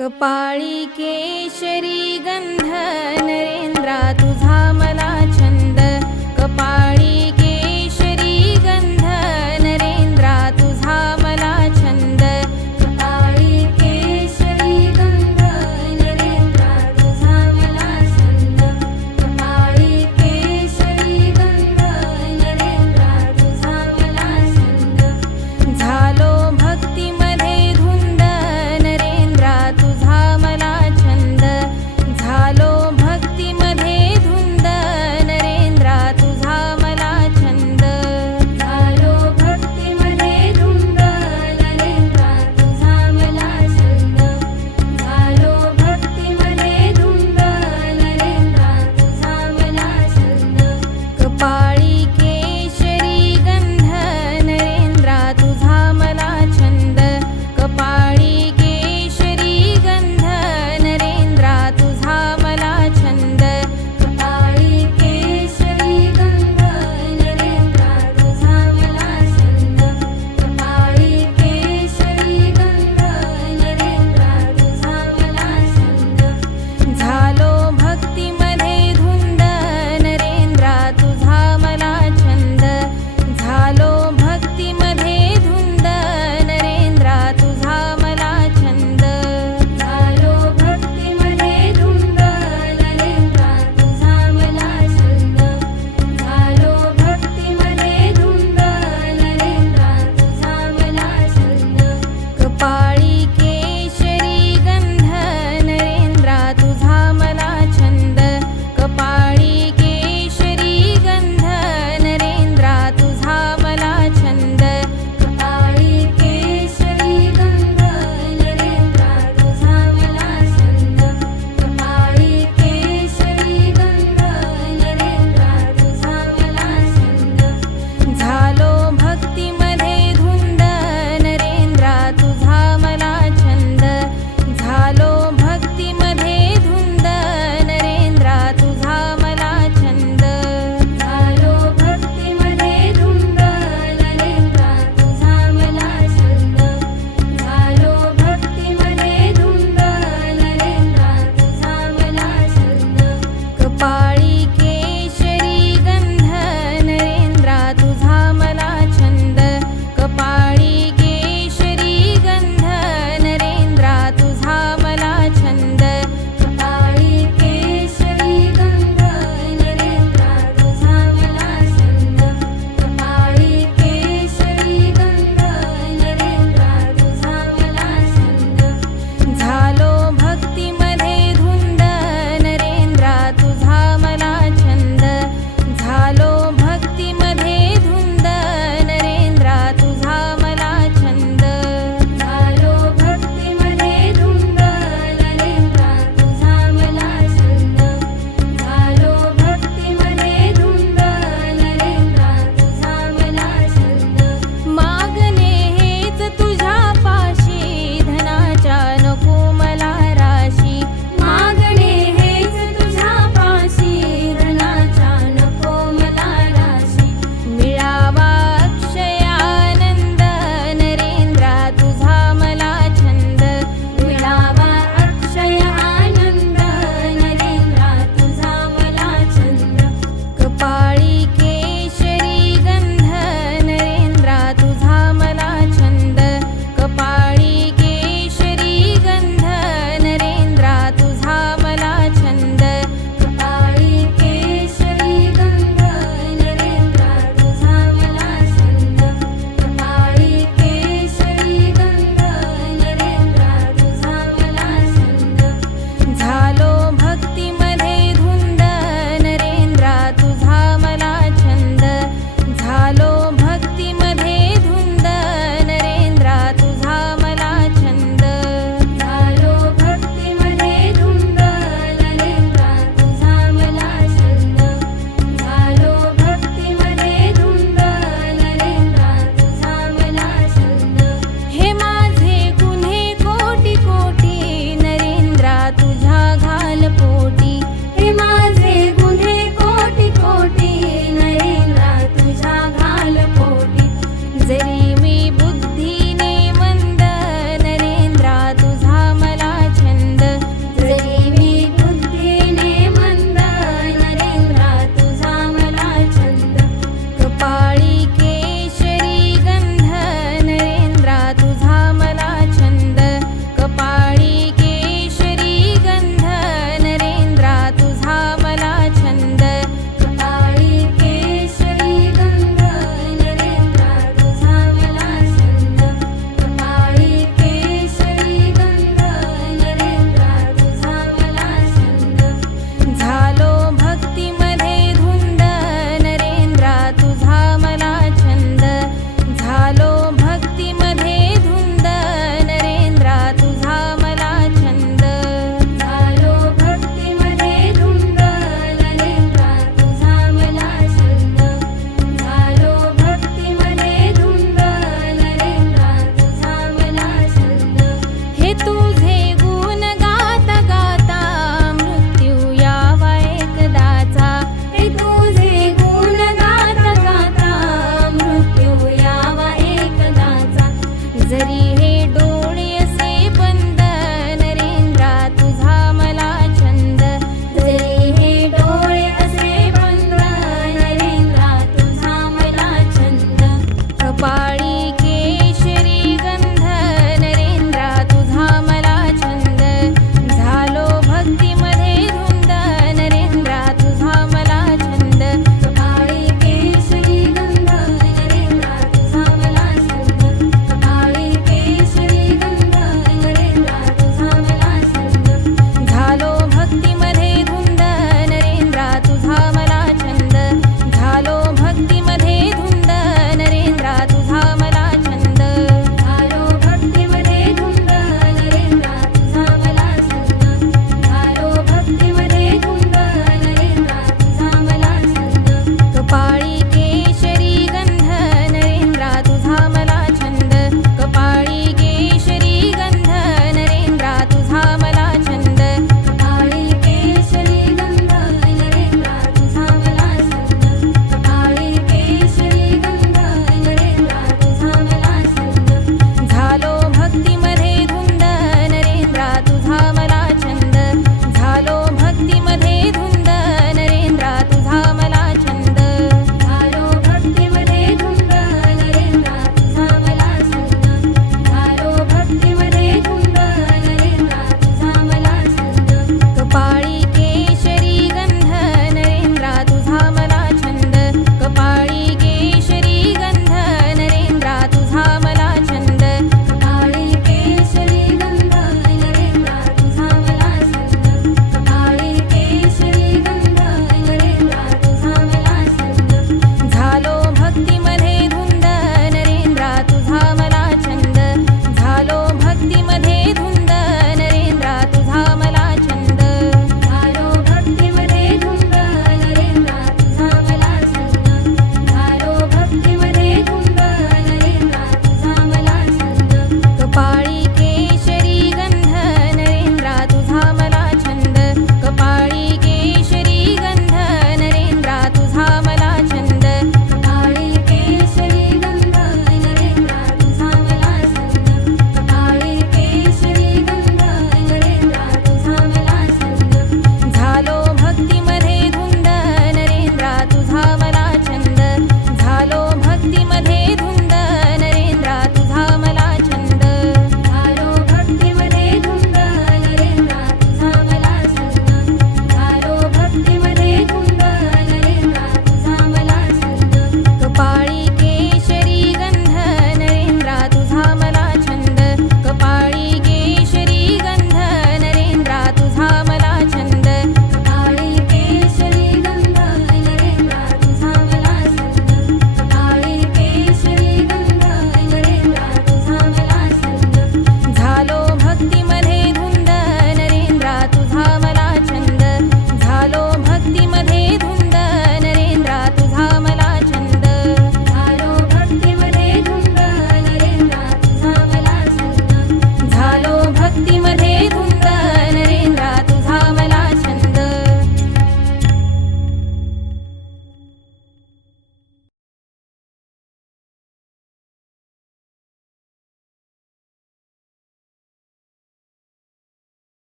कपाळी केशरीगन्ध नरेन्द्रात्